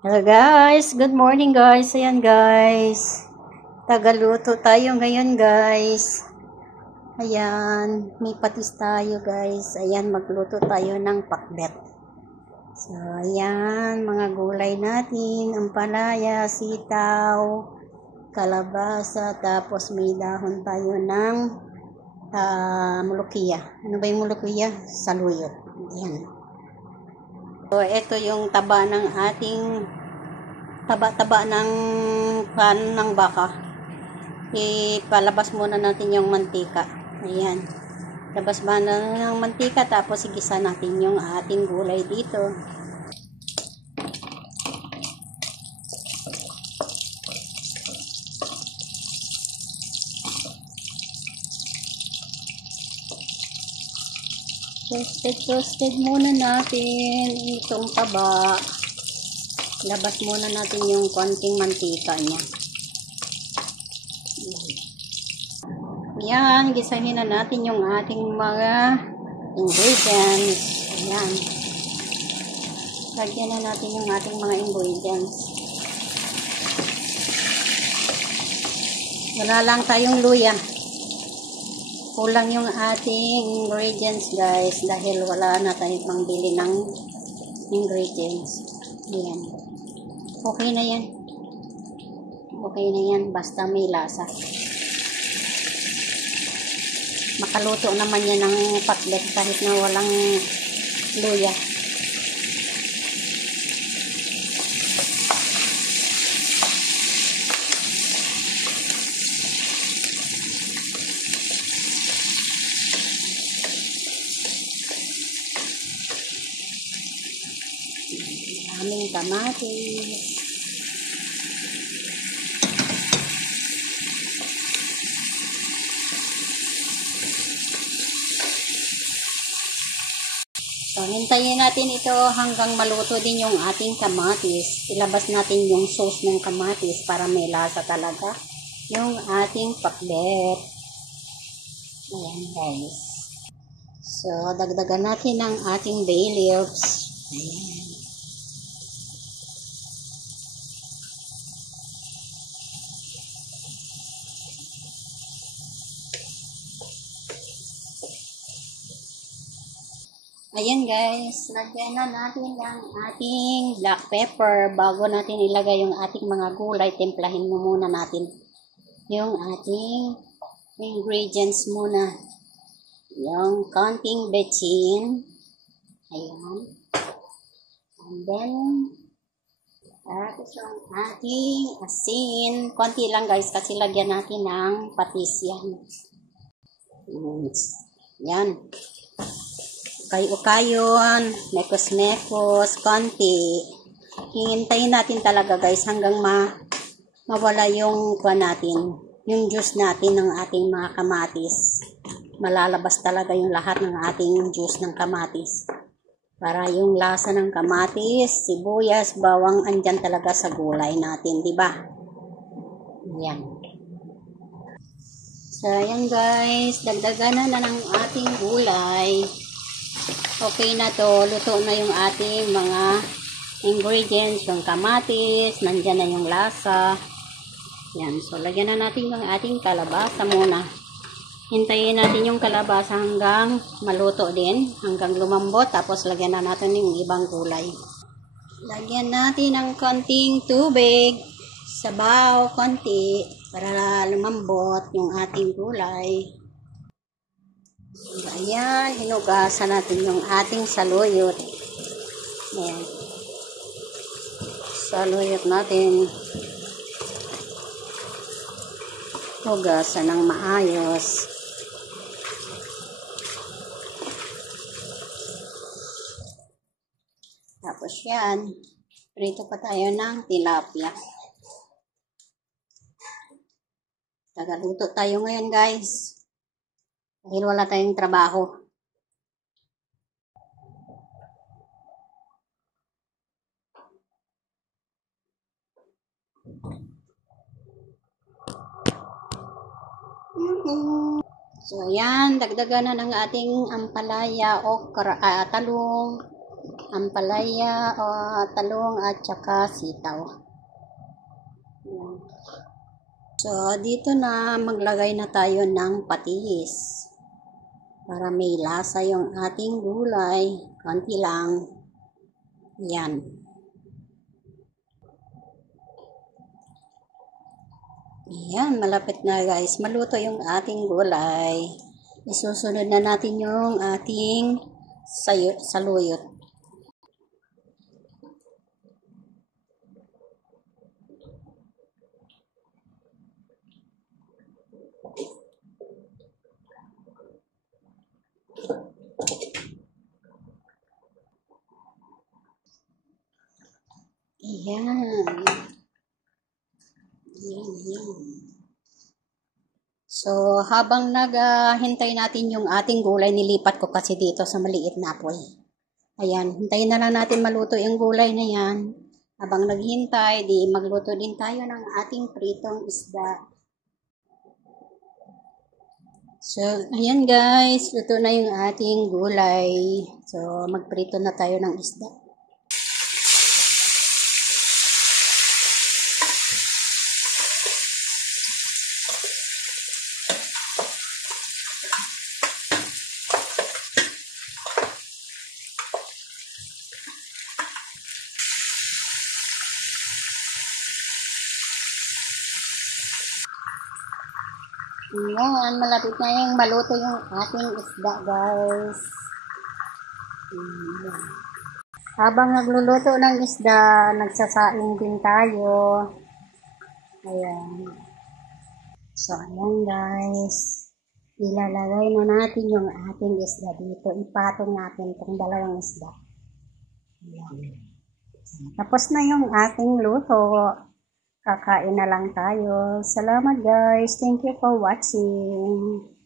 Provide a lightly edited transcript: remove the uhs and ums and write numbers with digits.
Hello guys, good morning guys. Ayan guys, tagaluto tayo ngayon guys. Ayan, may patis tayo guys. Ayan, magluto tayo ng pakbet. So, ayan, mga gulay natin, ampalaya, sitaw, kalabasa, tapos may dahon tayo ng mulukiya. Ano ba yung mulukiya? Saluyot. Ayan. So, ito yung taba ng ating taba-taba ng pan ng baka. Ipalabas muna natin yung mantika. Ayan. Labas muna ng mantika tapos igisa natin yung ating gulay dito. Toasted muna natin itong taba. Labas muna natin yung konting mantika niya. Ayan, gisahin na natin yung ating mga ingredients. Ayan. Lagyan na natin yung ating mga ingredients. Wala lang tayong luya. Kulang yung ating ingredients guys dahil wala na tayong pangbili ng ingredients. Ayan. Okay na yan. Okay na yan basta may lasa. Makaluto naman yan ng pakbet kahit na walang luya. Aming kamatis. So, hintayin natin ito hanggang maluto din yung ating kamatis. Ilabas natin yung sauce ng kamatis para may lasa talaga yung ating pakbet. Ayan guys. So, dagdagan natin ang ating bay leaves. Ayan. Ayan guys, lagyan na natin ang ating black pepper bago natin ilagay yung ating mga gulay. Templahin muna natin yung ating ingredients muna. Yung konting bechin. Ayan. And then, tapos yung ating asin. Konti lang guys kasi lagyan natin ng patis yan. Yan. Ukay-ukayon, mekos-mekos, konti. Hihintayin natin talaga guys hanggang mawala yung yung juice natin ng ating mga kamatis. Malalabas talaga yung lahat ng ating juice ng kamatis. Para yung lasa ng kamatis, sibuyas, bawang andyan talaga sa gulay natin, di ba? Yan. So, ayan guys, dagdagan na ng ating gulay. Okay na to, luto na yung ating mga ingredients, yung kamatis, nandyan na yung lasa. Yan, so lagyan na natin yung ating kalabasa muna. Hintayin natin yung kalabasa hanggang maluto din, hanggang lumambot, tapos lagyan na natin yung ibang gulay. Lagyan natin ng konting tubig, sabaw, konti, para lumambot yung ating gulay. Ayan, hinugasan natin yung ating saluyot. Ayan. Saluyot natin. Hugasan ng maayos. Tapos yan, prito pa tayo ng tilapia. Tagaluto tayo ngayon guys. Dahil wala tayong trabaho. So, ayan. Dagdagan na ng ating ampalaya o talong. ampalaya, talong at saka sitaw. Ayan. So, dito na maglagay na tayo ng patis. Para may lasa yung ating gulay. Konti lang. Yan. Yan, malapit na guys. Maluto yung ating gulay. Isusunod na natin yung ating saluyot. Ayan. Ayan. So, habang naghintay natin yung ating gulay, nilipat ko kasi dito sa maliit na apoy. Ayan, hintayin na lang natin maluto yung gulay na yan. Habang naghintay, di magluto din tayo ng ating pritong isda. So, ayan guys, luto na yung ating gulay. So, magprito na tayo ng isda. Ayan, malapit na yung maluto yung ating isda guys. Ayan. Habang nagluluto ng isda, nagsasaing din tayo. Ayan. So, ayan guys. Ilalagay na natin yung ating isda dito. Ipatong natin itong dalawang isda. Ayan. Tapos na yung ating luto. Kakain na lang tayo. Salamat guys. Thank you for watching.